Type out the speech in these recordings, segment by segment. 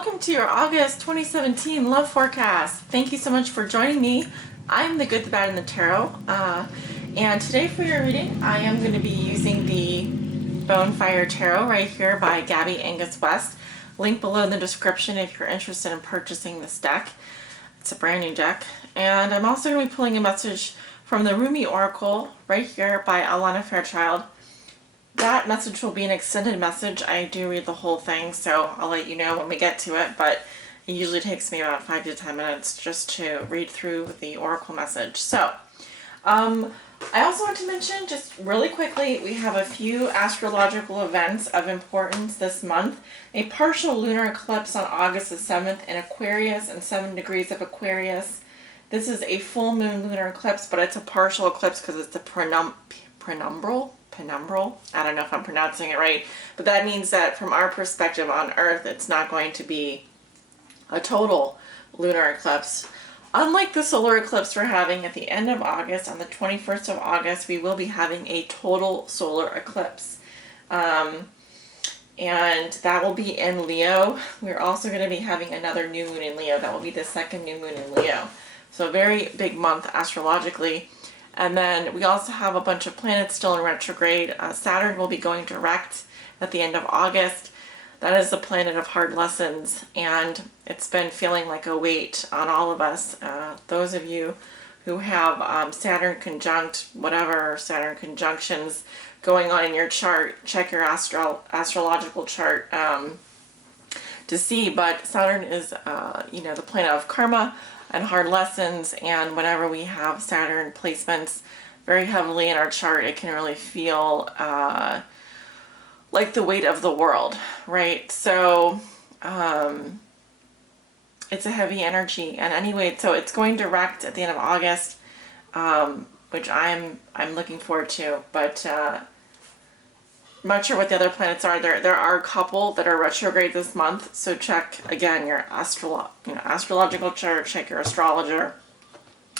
welcome to your August 2017 love forecast. Thank you so much for joining me. I'm the Good, the Bad, and the Tarot. And today for your reading, I am going to be using the Bonefire Tarot right here by Gabby Angus West. Link below in the description if you're interested in purchasing this deck. It's a brand new deck. And I'm also going to be pulling a message from the Rumi Oracle right here by Alana Fairchild. That message will be an extended message. I do read the whole thing, so I'll let you know when we get to it, but it usually takes me about 5 to 10 minutes just to read through the Oracle message. So, I also want to mention, just really quickly, we have a few astrological events of importance this month. A partial lunar eclipse on August the 7th in Aquarius and 7 degrees of Aquarius. This is a full moon lunar eclipse, but it's a partial eclipse because it's a penumbral. I don't know if I'm pronouncing it right, but that means that from our perspective on Earth, it's not going to be a total lunar eclipse. Unlike the solar eclipse we're having at the end of August, on the 21st of August, we will be having a total solar eclipse. And that will be in Leo. We're also going to be having another new moon in Leo. That will be the second new moon in Leo. So a very big month astrologically. And then we also have a bunch of planets still in retrograde. Saturn will be going direct at the end of August. That is the planet of hard lessons, and it's been feeling like a weight on all of us. Those of you who have Saturn conjunct, whatever Saturn conjunctions going on in your chart, check your astrological chart to see. But Saturn is, the planet of karma and hard lessons, and whenever we have Saturn placements very heavily in our chart, it can really feel like the weight of the world, right? So it's a heavy energy. And anyway, so it's going direct at the end of August, which I'm looking forward to, but I'm not sure what the other planets are. There are a couple that are retrograde this month, so check again your astrological chart, check your astrologer.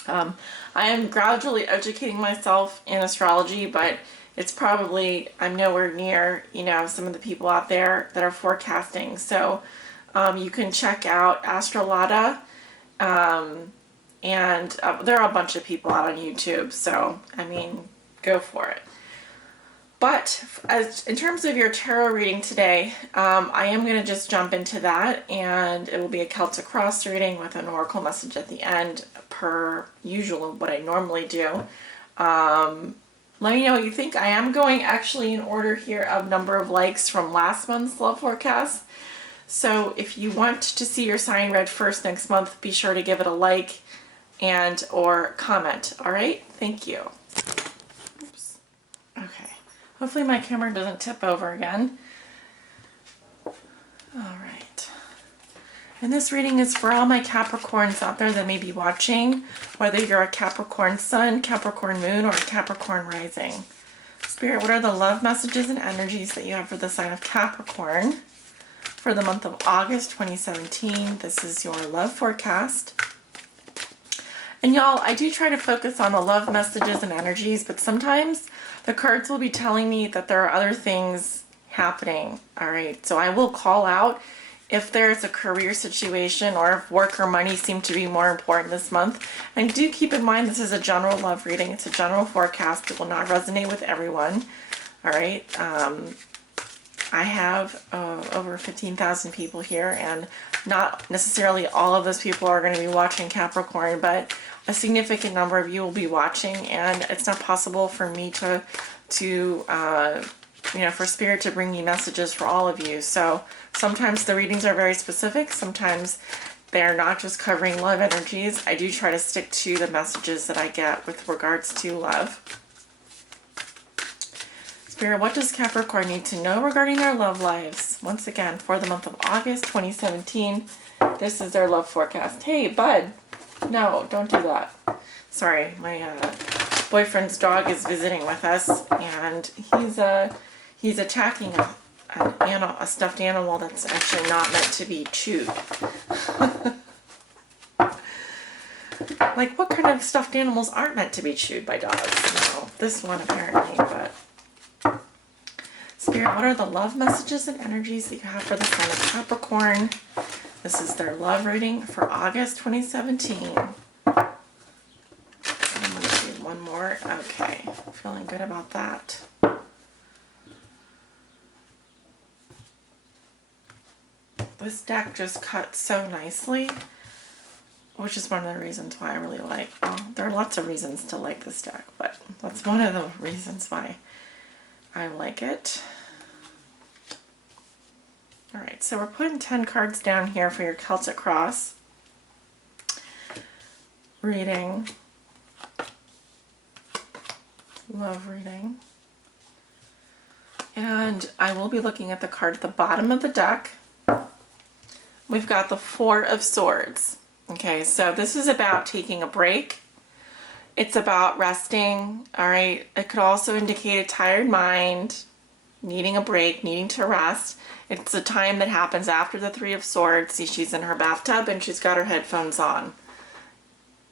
I am gradually educating myself in astrology, but it's probably, I'm nowhere near, some of the people out there that are forecasting. So you can check out Astrolata, and there are a bunch of people out on YouTube, so go for it. But in terms of your tarot reading today, I am going to just jump into that, and it will be a Celtic cross reading with an oracle message at the end, per usual, what I normally do. Let me know what you think. I am going actually in order here of number of likes from last month's love forecast. So if you want to see your sign read first next month, be sure to give it a like and or comment. All right? Thank you. Oops. Okay. Hopefully my camera doesn't tip over again. All right. And this reading is for all my Capricorns out there that may be watching, whether you're a Capricorn Sun, Capricorn Moon, or Capricorn Rising. Spirit, what are the love messages and energies that you have for the sign of Capricorn for the month of August 2017? This is your love forecast. And y'all, I do try to focus on the love messages and energies, but sometimes the cards will be telling me that there are other things happening. All right, so I will call out if there's a career situation or if work or money seem to be more important this month. And do keep in mind, this is a general love reading. It's a general forecast. It will not resonate with everyone. All right. I have over 15,000 people here, and not necessarily all of those people are going to be watching Capricorn, but a significant number of you will be watching, and it's not possible for me to for Spirit to bring you messages for all of you. So sometimes the readings are very specific. Sometimes they're not just covering love energies. I do try to stick to the messages that I get with regards to love. Spirit, what does Capricorn need to know regarding their love lives? Once again, for the month of August 2017, this is their love forecast. Hey, bud. No, don't do that. Sorry, my boyfriend's dog is visiting with us, and he's attacking a stuffed animal that's actually not meant to be chewed. Like, what kind of stuffed animals aren't meant to be chewed by dogs? No, this one apparently, but Spirit, what are the love messages and energies that you have for the sign of Capricorn This is their love reading for August 2017. I'm going to do one more. Okay, feeling good about that. This deck just cut so nicely, which is one of the reasons why I really like, well, there are lots of reasons to like this deck, but that's one of the reasons why I like it. All right, so we're putting 10 cards down here for your Celtic Cross reading, love reading. And I will be looking at the card at the bottom of the deck. We've got the Four of Swords. Okay, so this is about taking a break. It's about resting, all right? It could also indicate a tired mind, needing a break, needing to rest. It's a time that happens after the Three of Swords. See, she's in her bathtub and she's got her headphones on.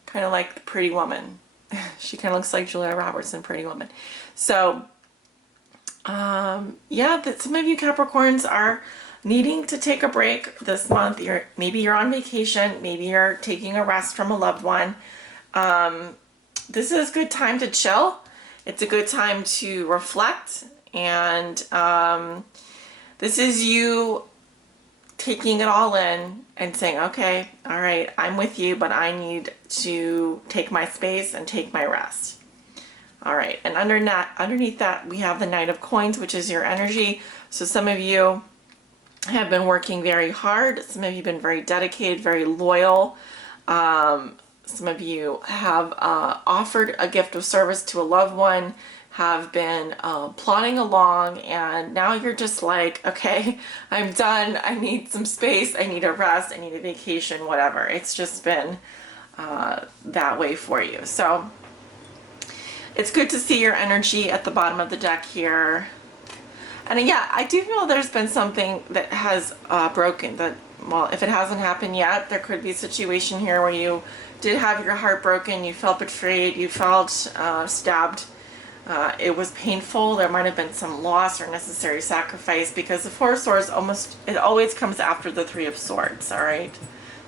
Kind of like the Pretty Woman. She kind of looks like Julia Roberts in Pretty Woman. So, yeah, some of you Capricorns are needing to take a break this month. Maybe you're on vacation. Maybe you're taking a rest from a loved one. This is a good time to chill. It's a good time to reflect. And this is you taking it all in and saying, okay, all right, I'm with you, but I need to take my space and take my rest. All right, and underneath that, we have the Knight of Coins, which is your energy. So some of you have been working very hard. Some of you have been very dedicated, very loyal. Some of you have offered a gift of service to a loved one, have been plodding along, and now you're just like, okay, I'm done. I need some space. I need a rest. I need a vacation, whatever. It's just been that way for you. So it's good to see your energy at the bottom of the deck here. And yeah, I do feel there's been something that has broken. That, well, if it hasn't happened yet, there could be a situation here where you did have your heart broken, you felt betrayed, you felt stabbed. It was painful. There might have been some loss or necessary sacrifice, because the Four of Swords always comes after the Three of Swords, all right?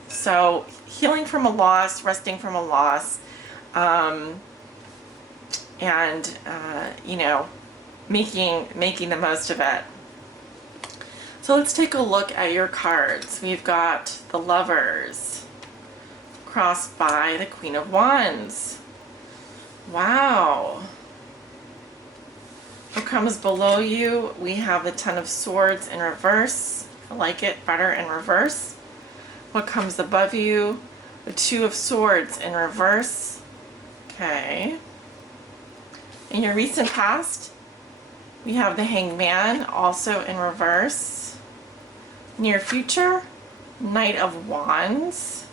So healing from a loss, resting from a loss, and, you know, making the most of it. So let's take a look at your cards. We've got the Lovers, crossed by the Queen of Wands. Wow. What comes below you? We have the Ten of Swords in reverse. I like it better in reverse. What comes above you? The Two of Swords in reverse. Okay. In your recent past, we have the Hanged Man, also in reverse. Near future, Knight of Wands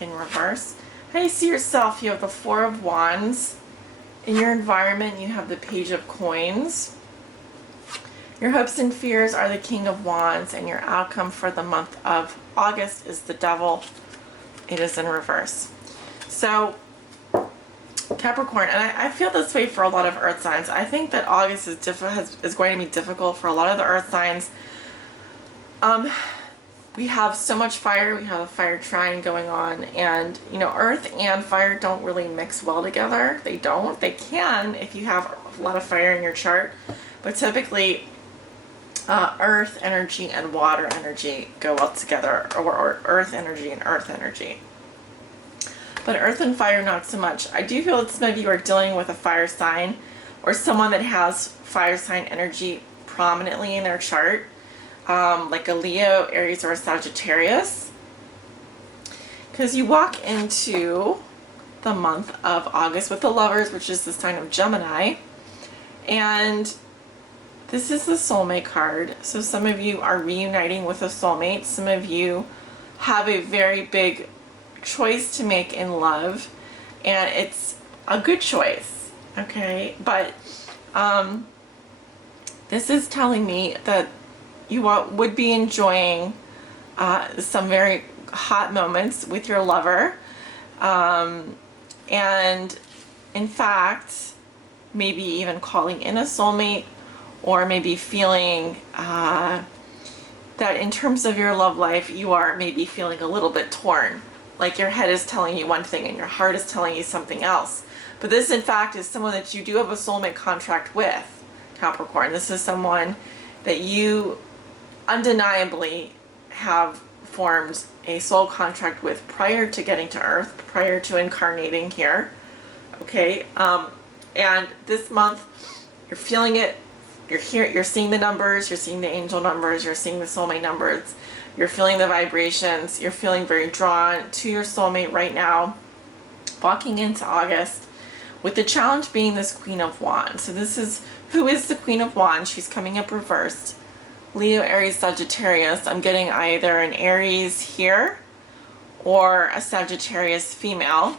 in reverse. How do you see yourself? You have the Four of Wands. In your environment, you have the Page of Coins. Your hopes and fears are the King of Wands, and your outcome for the month of August is the Devil. It is in reverse. So, Capricorn, and I feel this way for a lot of earth signs. I think that August is going to be difficult for a lot of the earth signs. We have so much fire. We have a fire trine going on, and you know, earth and fire don't really mix well together. They don't. They can if you have a lot of fire in your chart, but typically earth energy and water energy go well together, or earth energy and earth energy. But earth and fire, not so much. I do feel that some of you are dealing with a fire sign, or someone that has fire sign energy prominently in their chart. Like a Leo, Aries, or a Sagittarius. Because you walk into the month of August with the Lovers, which is the sign of Gemini. And this is the soulmate card. So some of you are reuniting with a soulmate. Some of you have a very big choice to make in love. And it's a good choice. Okay? But this is telling me that you would be enjoying some very hot moments with your lover. And in fact, maybe even calling in a soulmate, or maybe feeling that in terms of your love life, you are maybe feeling a little bit torn. Like your head is telling you one thing and your heart is telling you something else. But this, in fact, is someone that you do have a soulmate contract with, Capricorn. This is someone that you undeniably have formed a soul contract with prior to getting to Earth, prior to incarnating here. Okay? And this month, you're feeling it. You're seeing the numbers, you're seeing the angel numbers, you're seeing the soulmate numbers, you're feeling the vibrations, you're feeling very drawn to your soulmate right now, walking into August, with the challenge being this Queen of Wands. So this is, who is the Queen of Wands? She's coming up reversed. Leo, Aries, Sagittarius. I'm getting either an Aries here or a Sagittarius female,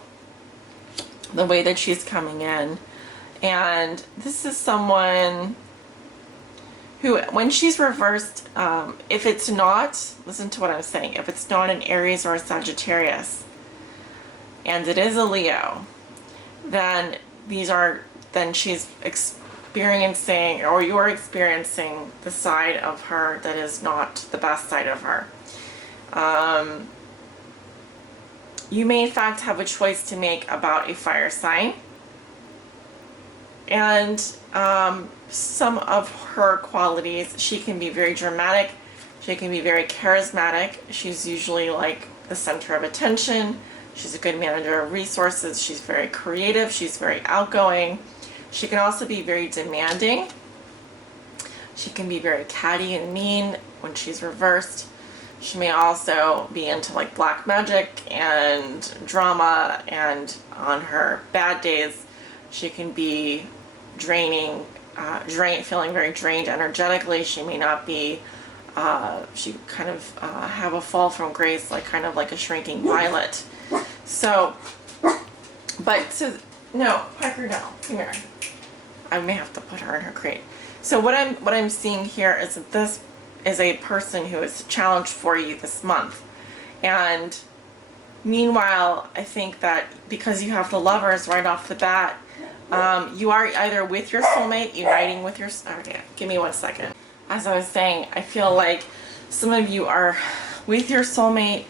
the way that she's coming in. And this is someone who, when she's reversed, if it's not, listen to what I'm saying, if it's not an Aries or a Sagittarius, and it is a Leo, then she's experiencing, or you're experiencing the side of her that is not the best side of her. You may in fact have a choice to make about a fire sign. And some of her qualities, she can be very dramatic, she can be very charismatic, she's usually like the center of attention, she's a good manager of resources, she's very creative, she's very outgoing. She can also be very demanding. She can be very catty and mean when she's reversed. She may also be into like black magic and drama, and on her bad days she can be draining, feeling very drained energetically. She may not be, she kind of have a fall from grace, like kind of like a shrinking violet. So, no, Piper, no, come here. I may have to put her in her crate. So what I'm seeing here is that this is a person who is challenged for you this month. And meanwhile, I think that because you have the Lovers right off the bat, you are either with your soulmate, uniting with your... Okay, give me 1 second. As I was saying, I feel like some of you are with your soulmate,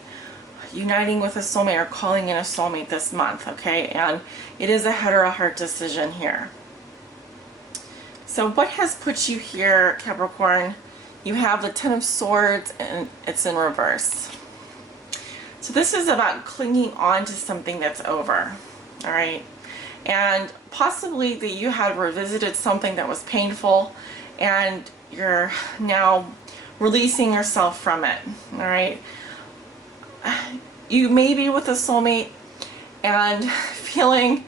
uniting with a soulmate, or calling in a soulmate this month, okay? And it is a head or a heart decision here. So what has put you here, Capricorn? You have the Ten of Swords, and it's in reverse. So this is about clinging on to something that's over, all right? And possibly that you had revisited something that was painful, and you're now releasing yourself from it, all right? You may be with a soulmate and feeling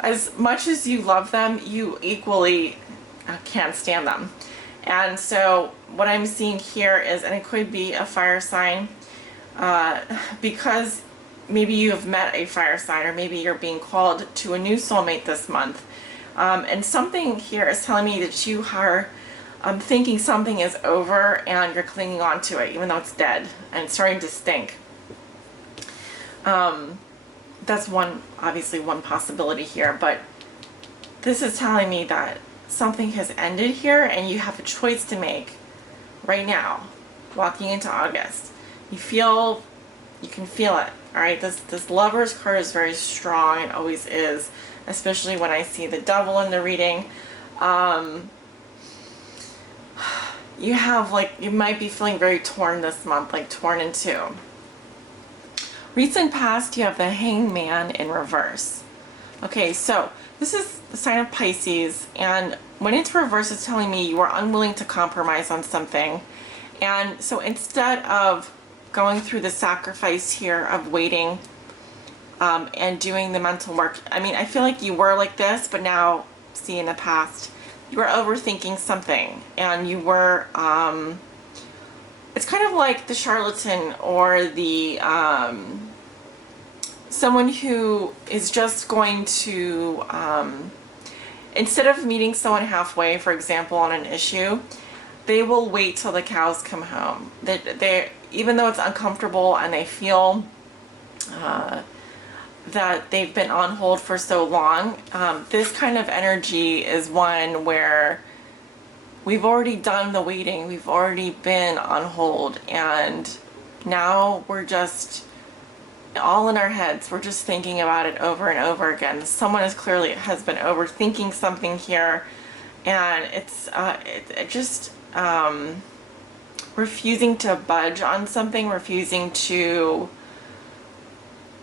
as much as you love them, you equally can't stand them. And so what I'm seeing here is, and it could be a fire sign, because maybe you have met a fire sign, or maybe you're being called to a new soulmate this month. And something here is telling me that you are thinking something is over, and you're clinging on to it, even though it's dead and it's starting to stink. That's obviously one possibility here, but this is telling me that something has ended here, and you have a choice to make right now, walking into August. You can feel it, all right? This Lover's card is very strong. It always is, especially when I see the Devil in the reading. You might be feeling very torn this month, like torn in two. Recent past, you have the Hanged Man in reverse. Okay, so this is the sign of Pisces, and when it's reversed, it's telling me you are unwilling to compromise on something. And so instead of going through the sacrifice here of waiting and doing the mental work, I mean, I feel like you were like this, but now, see, in the past, you were overthinking something, and you were, it's kind of like the charlatan, or the someone who is just going to, instead of meeting someone halfway, for example, on an issue, they will wait till the cows come home. They even though it's uncomfortable, and they feel that they've been on hold for so long, this kind of energy is one where we've already done the waiting. We've already been on hold, and now we're just all in our heads. We're just thinking about it over and over again. Someone is clearly has been overthinking something here, and it's it just refusing to budge on something, refusing to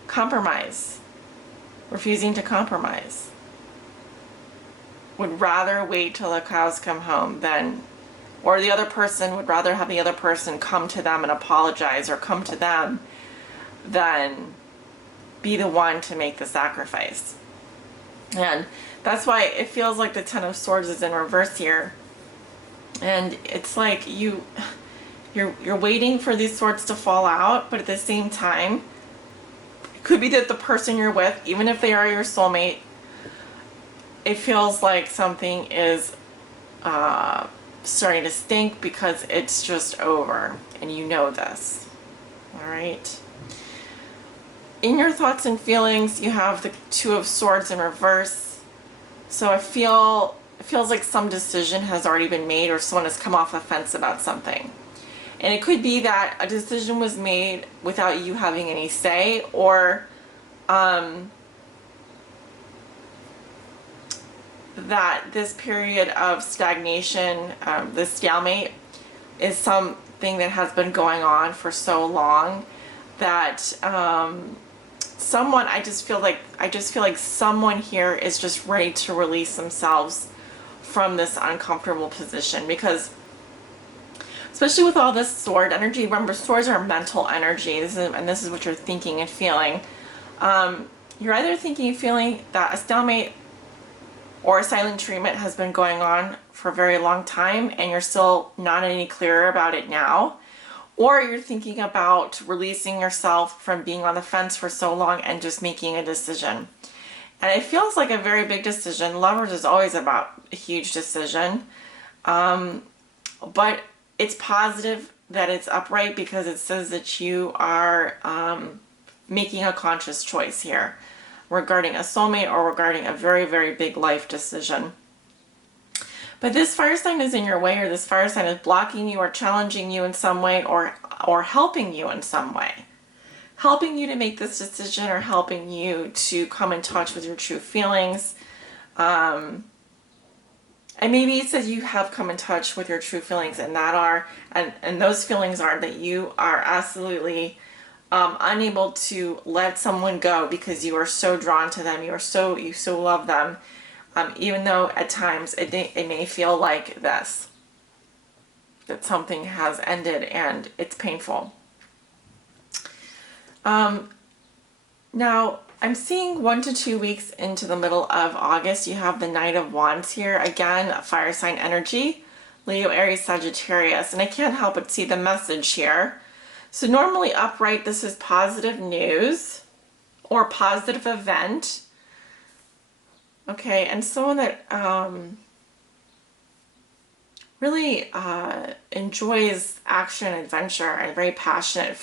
compromise, refusing to compromise. Would rather wait till the cows come home than, or the other person would rather have the other person come to them and apologize, or come to them than be the one to make the sacrifice. And that's why it feels like the Ten of Swords is in reverse here. And it's like you're waiting for these swords to fall out, but at the same time, it could be that the person you're with, even if they are your soulmate, it feels like something is starting to stink because it's just over, and you know this. All right. In your thoughts and feelings, you have the Two of Swords in reverse. So it feels like some decision has already been made, or someone has come off the fence about something. And it could be that a decision was made without you having any say, or that this period of stagnation, this stalemate, is something that has been going on for so long that someone, I just feel like someone here is just ready to release themselves from this uncomfortable position, because especially with all this sword energy, remember swords are mental energy, this is what you're thinking and feeling. You're either thinking and feeling that a stalemate or a silent treatment has been going on for a very long time, and you're still not any clearer about it now, or you're thinking about releasing yourself from being on the fence for so long and just making a decision. And it feels like a very big decision. Lovers is always about a huge decision, but it's positive that it's upright, because it says that you are making a conscious choice here regarding a soulmate or regarding a very, very big life decision. But this fire sign is in your way, or this fire sign is blocking you or challenging you in some way, or helping you in some way. Helping you to make this decision, or helping you to come in touch with your true feelings. And maybe it says you have come in touch with your true feelings, and those feelings are that you are absolutely unable to let someone go because you are so drawn to them. You so love them, even though at times it may feel like this, that something has ended and it's painful. Now I'm seeing 1 to 2 weeks into the middle of August, you have the Knight of Wands here. Again, fire sign energy, Leo, Aries, Sagittarius, and I can't help but see the message here. So normally upright, this is positive news or positive event. Okay, and someone that really enjoys action and adventure, and very passionate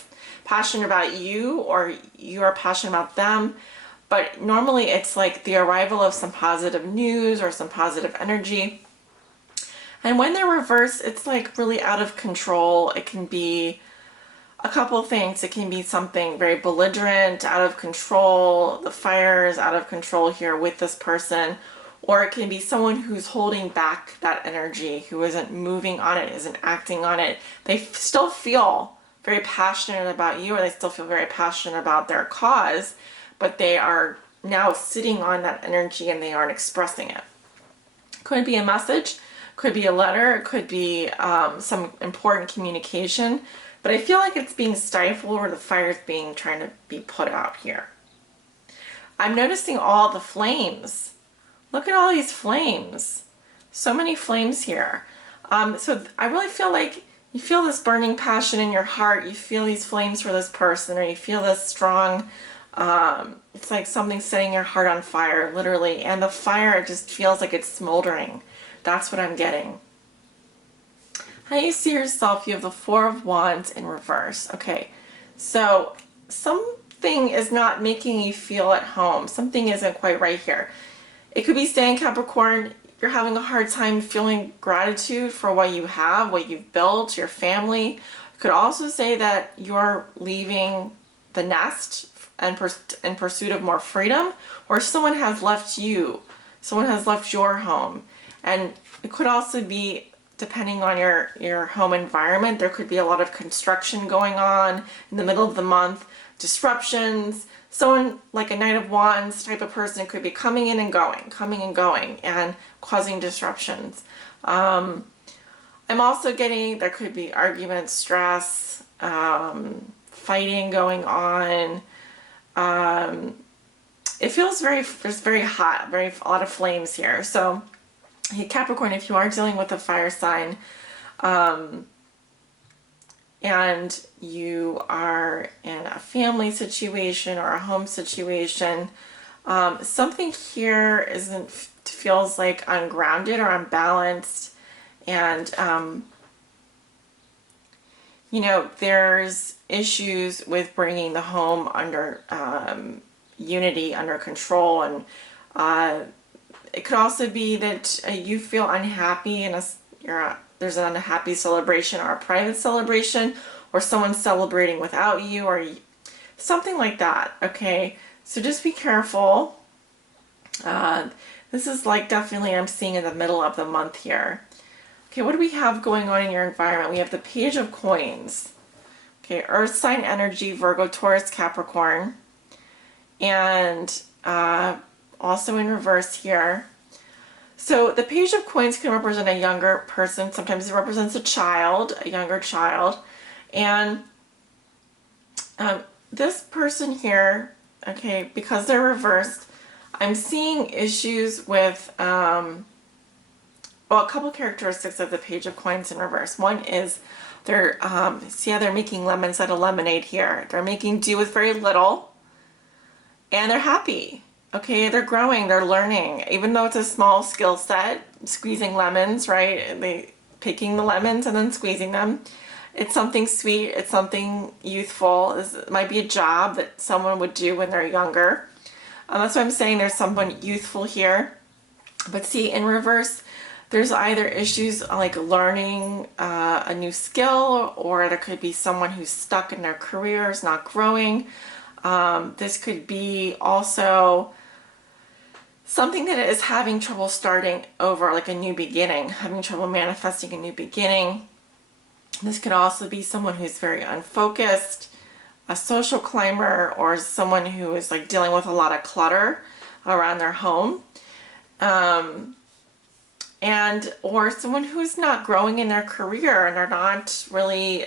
about you, or you are passionate about them. But normally it's like the arrival of some positive news or some positive energy. And when they're reversed, it's like really out of control. It can be a couple of things. It can be something very belligerent, out of control. The fire is out of control here with this person. Or it can be someone who's holding back that energy, who isn't moving on it, isn't acting on it. They still feel very passionate about you, or they still feel very passionate about their cause, but they are now sitting on that energy and they aren't expressing it. Could be a message, could be a letter, it could be some important communication, but I feel like it's being stifled, or the fire is trying to be put out here. I'm noticing all the flames. Look at all these flames. So many flames here. So I really feel like you feel this burning passion in your heart. You feel these flames for this person, or you feel this strong, it's like something setting your heart on fire, literally. And the fire just feels like it's smoldering. That's what I'm getting. How you see yourself, you have the Four of Wands in reverse. Okay, so something is not making you feel at home. Something isn't quite right here. It could be staying Capricorn. you're having a hard time feeling gratitude for what you have, what you've built, your family. You could also say that you're leaving the nest and in pursuit of more freedom, or someone has left you, someone has left your home. And it could also be, depending on your home environment, there could be a lot of construction going on in the middle of the month, disruptions. Someone like a Knight of Wands type of person could be coming and going, and causing disruptions. I'm also getting, there could be arguments, stress, fighting going on. It feels very hot, a lot of flames here. So, hey, Capricorn, if you are dealing with a fire sign, and you are in a family situation or a home situation, something here feels like ungrounded or unbalanced, and there's issues with bringing the home under unity, under control, and it could also be that you feel unhappy and there's an unhappy celebration or a private celebration, or someone's celebrating without you, or something like that. Okay, so just be careful. This is like definitely I'm seeing in the middle of the month here. Okay, what do we have going on in your environment? We have the Page of Coins. Okay, Earth sign energy, Virgo, Taurus, Capricorn. And also in reverse here. So the Page of Coins can represent a younger person. Sometimes it represents a younger child. And this person here, okay, because they're reversed, I'm seeing issues with, a couple characteristics of the Page of Coins in reverse. One is they're making lemons out of lemonade here. They're making do with very little, and they're happy. Okay, they're growing, they're learning. Even though it's a small skill set, squeezing lemons, right? Picking the lemons and then squeezing them. It's something sweet, it's something youthful. It might be a job that someone would do when they're younger. That's why I'm saying there's someone youthful here. But see, in reverse, there's either issues like learning a new skill, or there could be someone who's stuck in their career, is not growing. This could be also something that is having trouble starting over, like a new beginning, having trouble manifesting a new beginning. This could also be someone who's very unfocused, a social climber, or someone who is like dealing with a lot of clutter around their home. Or someone who's not growing in their career, and they're not really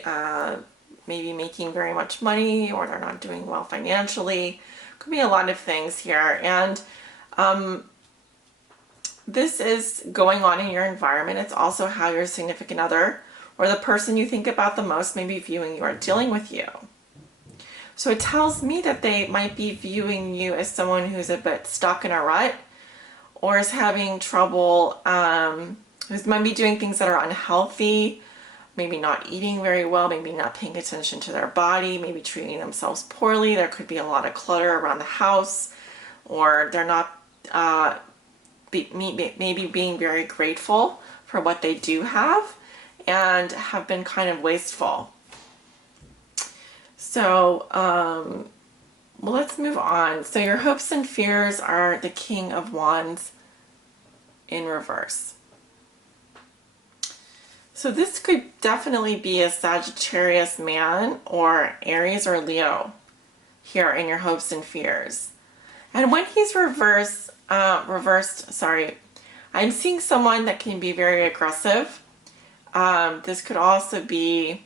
maybe making very much money, or they're not doing well financially. Could be a lot of things here. And this is going on in your environment. It's also how your significant other, or the person you think about the most, may be viewing you or dealing with you. So it tells me that they might be viewing you as someone who's a bit stuck in a rut, or is having trouble, who might be doing things that are unhealthy, maybe not eating very well, maybe not paying attention to their body, maybe treating themselves poorly. There could be a lot of clutter around the house, or they're not maybe being very grateful for what they do have, and have been kind of wasteful. So, well, let's move on. So your hopes and fears are the King of Wands in reverse. So this could definitely be a Sagittarius man, or Aries or Leo here in your hopes and fears. And when he's reversed, I'm seeing someone that can be very aggressive. This could also be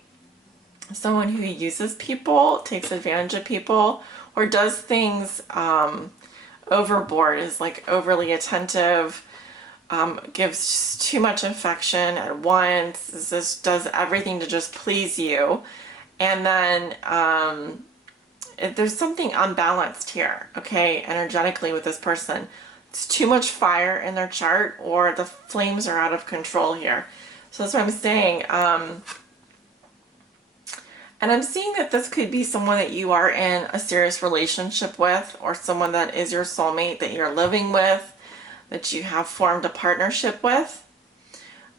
someone who uses people, takes advantage of people, or does things overboard, is like overly attentive, gives too much affection at once, does everything to just please you. And then there's something unbalanced here, okay, energetically with this person. It's too much fire in their chart, or the flames are out of control here. So that's what I'm saying. And I'm seeing that this could be someone that you are in a serious relationship with, or someone that is your soulmate that you're living with. that you have formed a partnership with,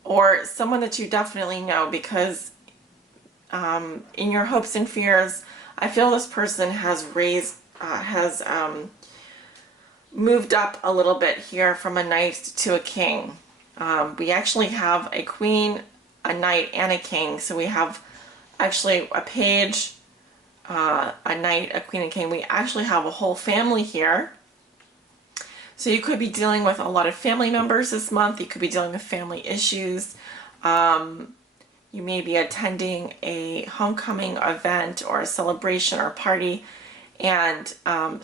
or someone that you definitely know, because in your hopes and fears, I feel this person has moved up a little bit here from a knight to a king. We actually have a queen, a knight, and a king. So we have actually a page, a knight, a queen, and king. We actually have a whole family here. So you could be dealing with a lot of family members this month. You could be dealing with family issues. You may be attending a homecoming event or a celebration or a party, and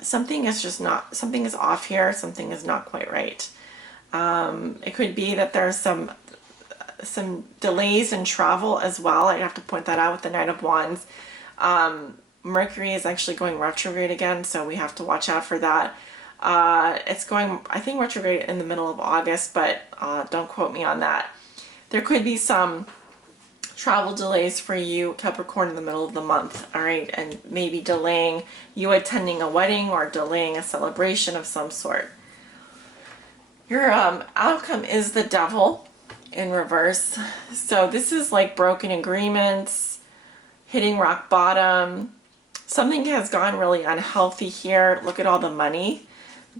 something is off here. Something is not quite right. It could be that there's some delays in travel as well. I have to point that out with the Knight of Wands. Mercury is actually going retrograde again, so we have to watch out for that. It's going, I think, retrograde in the middle of August, but don't quote me on that. There could be some travel delays for you, Capricorn, in the middle of the month, all right? And maybe delaying you attending a wedding or delaying a celebration of some sort. Your outcome is the Devil in reverse. So this is like broken agreements, hitting rock bottom. Something has gone really unhealthy here. Look at all the money.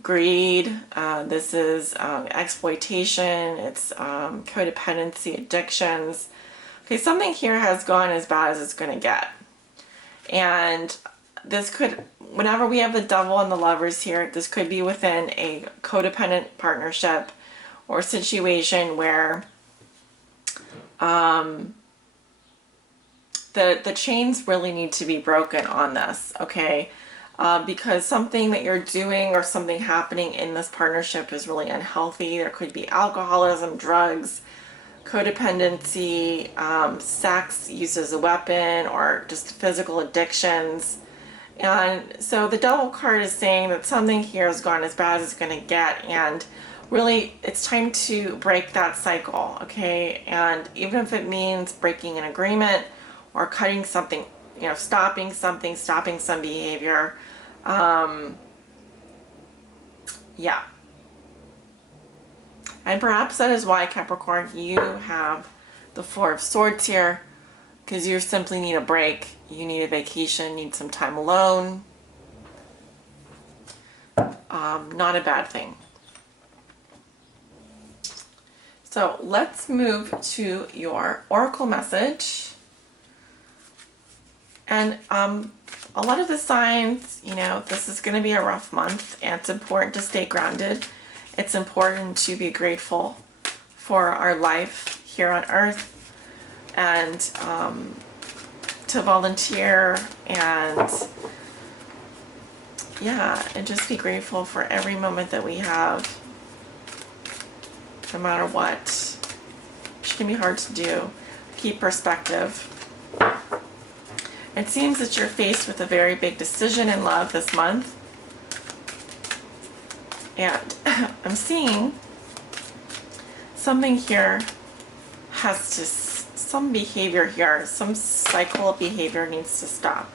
Greed. This is exploitation. It's codependency, addictions. Okay, something here has gone as bad as it's going to get. And this could, whenever we have the Devil and the Lovers here, this could be within a codependent partnership or situation where the chains really need to be broken on this, okay? Because something that you're doing or something happening in this partnership is really unhealthy. There could be alcoholism, drugs, codependency, sex used as a weapon, or just physical addictions. And so the Devil card is saying that something here has gone as bad as it's going to get, and really it's time to break that cycle, okay? And even if it means breaking an agreement or cutting something, you know, stopping something, stopping some behavior, yeah. And perhaps that is why, Capricorn, you have the Four of Swords here, because you simply need a break. You need a vacation, need some time alone. Not a bad thing. So let's move to your oracle message. And a lot of the signs, you know, this is going to be a rough month, and it's important to stay grounded. It's important to be grateful for our life here on Earth, and to volunteer, and yeah, and just be grateful for every moment that we have, no matter what, which can be hard to do. Keep perspective. It seems that you're faced with a very big decision in love this month. And I'm seeing something here has to, some behavior here, some cycle of behavior needs to stop.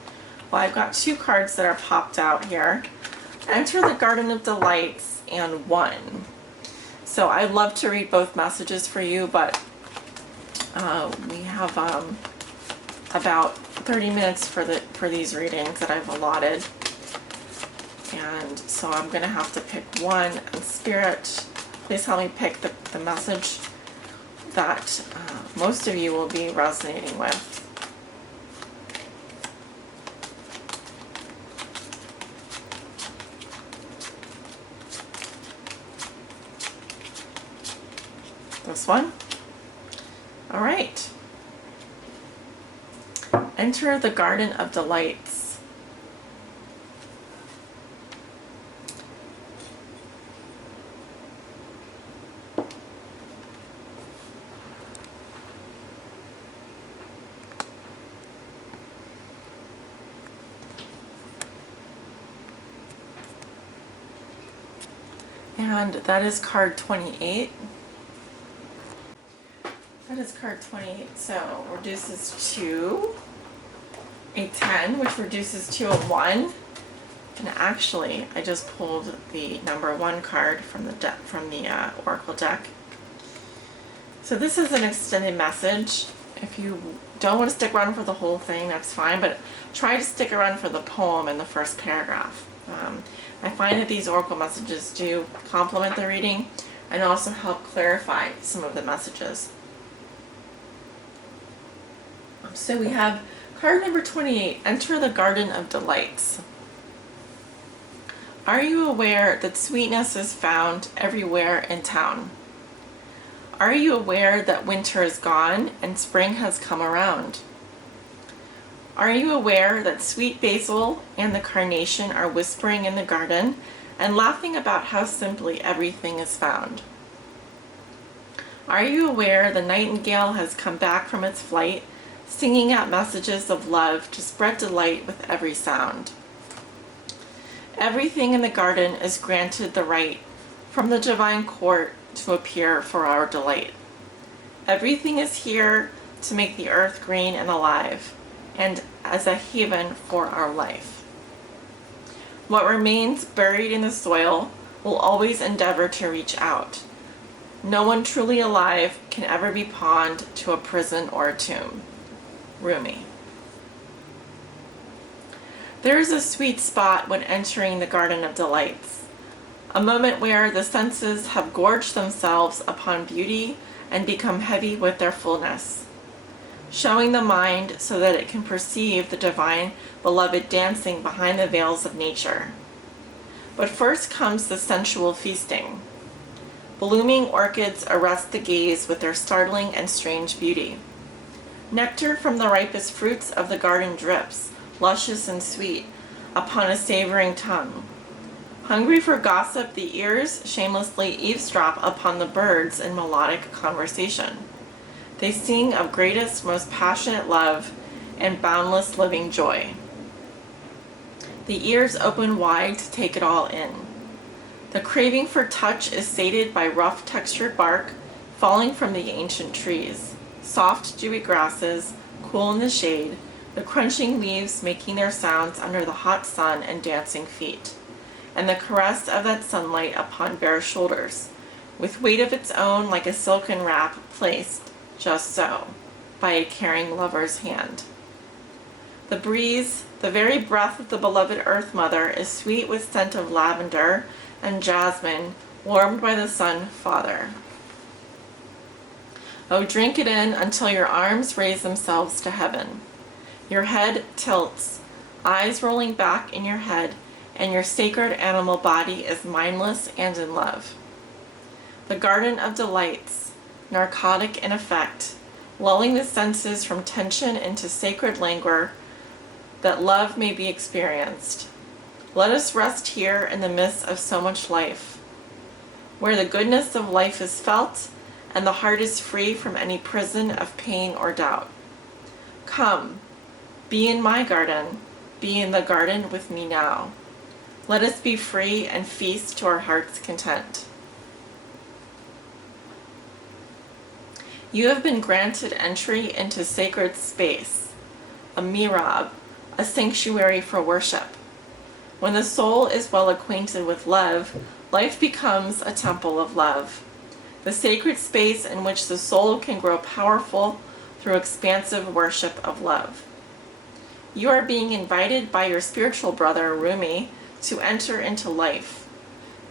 Well, I've got two cards that are popped out here. Enter the Garden of Delights and One. So I'd love to read both messages for you, but we have about 30 minutes for these readings that I've allotted. And so I'm going to have to pick one. And Spirit, please help me pick the message that most of you will be resonating with. This one? All right. Enter the Garden of Delights. And that is card 28. That is card 28, so reduces to a 10, which reduces to a 1. And actually, I just pulled the number 1 card from the Oracle deck. So this is an extended message. If you don't want to stick around for the whole thing, that's fine, but try to stick around for the poem in the first paragraph. I find that these Oracle messages do complement the reading and also help clarify some of the messages. So we have card number 28, Enter the Garden of Delights. Are you aware that sweetness is found everywhere in town? Are you aware that winter is gone and spring has come around? Are you aware that sweet basil and the carnation are whispering in the garden and laughing about how simply everything is found? Are you aware the nightingale has come back from its flight, singing out messages of love to spread delight with every sound? Everything in the garden is granted the right from the divine court to appear for our delight. Everything is here to make the earth green and alive, and as a haven for our life. What remains buried in the soil will always endeavor to reach out. No one truly alive can ever be pawned to a prison or a tomb. Rumi. There is a sweet spot when entering the Garden of Delights, a moment where the senses have gorged themselves upon beauty and become heavy with their fullness, showing the mind so that it can perceive the divine beloved dancing behind the veils of nature. But first comes the sensual feasting. Blooming orchids arrest the gaze with their startling and strange beauty. Nectar from the ripest fruits of the garden drips, luscious and sweet, upon a savoring tongue. Hungry for gossip, the ears shamelessly eavesdrop upon the birds in melodic conversation. They sing of greatest, most passionate love and boundless living joy. The ears open wide to take it all in. The craving for touch is sated by rough textured bark falling from the ancient trees, soft dewy grasses, cool in the shade, the crunching leaves making their sounds under the hot sun and dancing feet, and the caress of that sunlight upon bare shoulders, with weight of its own like a silken wrap placed, just so, by a caring lover's hand. The breeze, the very breath of the beloved Earth Mother, is sweet with scent of lavender and jasmine, warmed by the Sun Father. Oh, drink it in until your arms raise themselves to heaven. Your head tilts, eyes rolling back in your head, and your sacred animal body is mindless and in love. The Garden of Delights, narcotic in effect, lulling the senses from tension into sacred languor, that love may be experienced. Let us rest here in the midst of so much life, where the goodness of life is felt and the heart is free from any prison of pain or doubt. Come, be in my garden, be in the garden with me now. Let us be free and feast to our heart's content. You have been granted entry into sacred space, a mihrab, a sanctuary for worship. When the soul is well acquainted with love, life becomes a temple of love, the sacred space in which the soul can grow powerful through expansive worship of love. You are being invited by your spiritual brother, Rumi, to enter into life,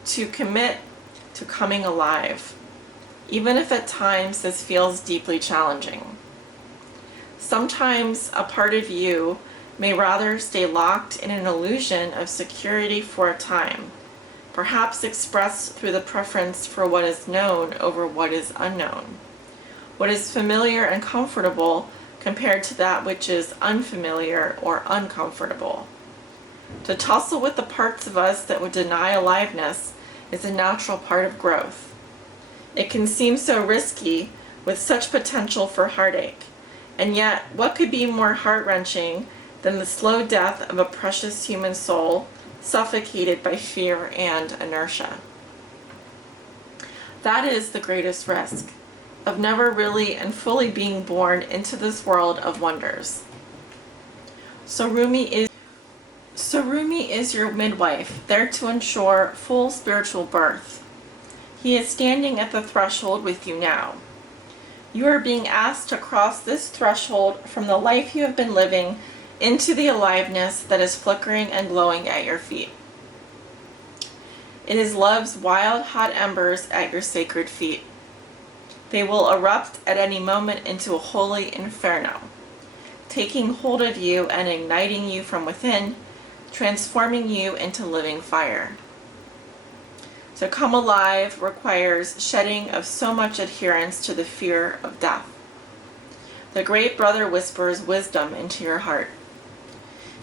to commit to coming alive, even if at times this feels deeply challenging. Sometimes a part of you may rather stay locked in an illusion of security for a time, perhaps expressed through the preference for what is known over what is unknown, what is familiar and comfortable compared to that which is unfamiliar or uncomfortable. To tussle with the parts of us that would deny aliveness is a natural part of growth. It can seem so risky with such potential for heartache, and yet what could be more heart-wrenching than the slow death of a precious human soul suffocated by fear and inertia? That is the greatest risk, of never really and fully being born into this world of wonders. So So Rumi is your midwife, there to ensure full spiritual birth. He is standing at the threshold with you now. You are being asked to cross this threshold from the life you have been living into the aliveness that is flickering and glowing at your feet. It is love's wild, hot embers at your sacred feet. They will erupt at any moment into a holy inferno, taking hold of you and igniting you from within, transforming you into living fire. To come alive requires shedding of so much adherence to the fear of death. The great brother whispers wisdom into your heart.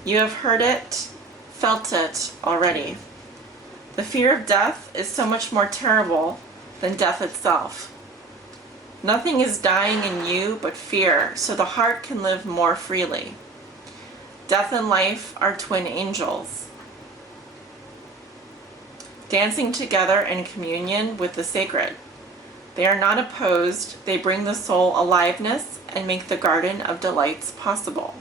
You have heard it, felt it already. The fear of death is so much more terrible than death itself. Nothing is dying in you but fear, so the heart can live more freely. Death and life are twin angels, dancing together in communion with the sacred. They are not opposed, they bring the soul aliveness and make the garden of delights possible.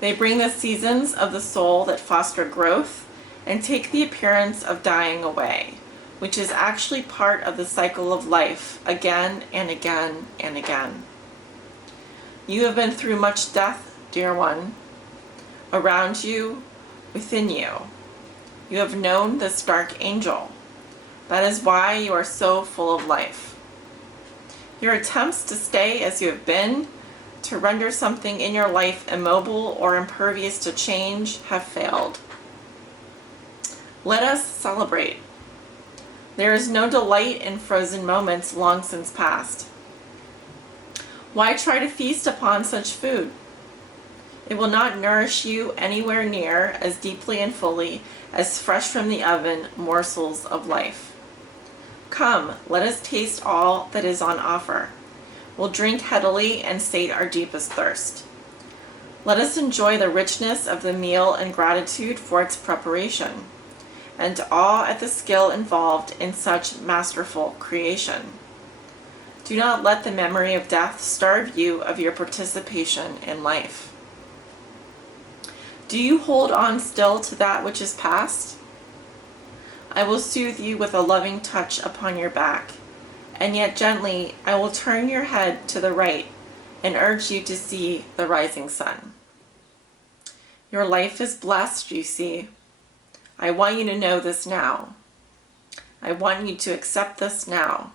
They bring the seasons of the soul that foster growth and take the appearance of dying away, which is actually part of the cycle of life again and again and again. You have been through much death, dear one, around you, within you. You have known this dark angel. That is why you are so full of life. Your attempts to stay as you have been, to render something in your life immobile or impervious to change, have failed. Let us celebrate. There is no delight in frozen moments long since past. Why try to feast upon such food? It will not nourish you anywhere near as deeply and fully as fresh from the oven morsels of life. Come, let us taste all that is on offer. We'll drink heavily and sate our deepest thirst. Let us enjoy the richness of the meal and gratitude for its preparation, and awe at the skill involved in such masterful creation. Do not let the memory of death starve you of your participation in life. Do you hold on still to that which is past? I will soothe you with a loving touch upon your back, and yet gently I will turn your head to the right and urge you to see the rising sun. Your life is blessed, you see. I want you to know this now. I want you to accept this now.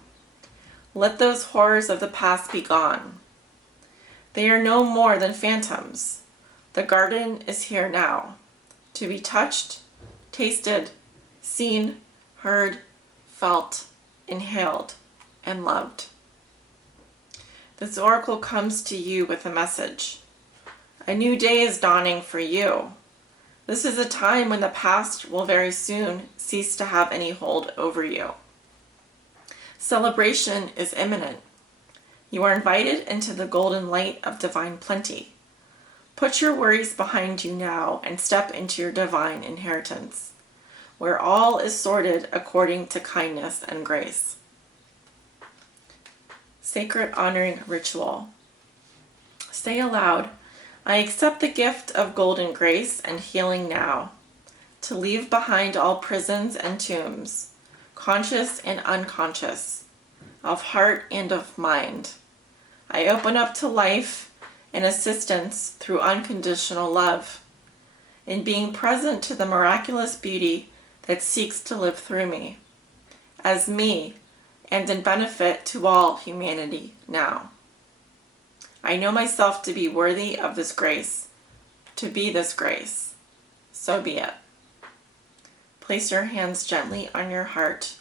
Let those horrors of the past be gone. They are no more than phantoms. The garden is here now, to be touched, tasted, seen, heard, felt, inhaled, and loved. This oracle comes to you with a message. A new day is dawning for you. This is a time when the past will very soon cease to have any hold over you. Celebration is imminent. You are invited into the golden light of divine plenty. Put your worries behind you now and step into your divine inheritance, where all is sorted according to kindness and grace. Sacred honoring ritual. Say aloud, I accept the gift of golden grace and healing now, to leave behind all prisons and tombs, conscious and unconscious, of heart and of mind. I open up to life and assistance through unconditional love, in being present to the miraculous beauty that seeks to live through me, as me, and in benefit to all humanity now. I know myself to be worthy of this grace, to be this grace. So be it. Place your hands gently on your heart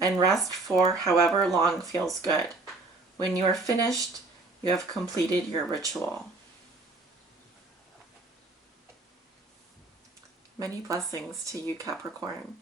and rest for however long feels good. When you are finished, you have completed your ritual. Many blessings to you, Capricorn.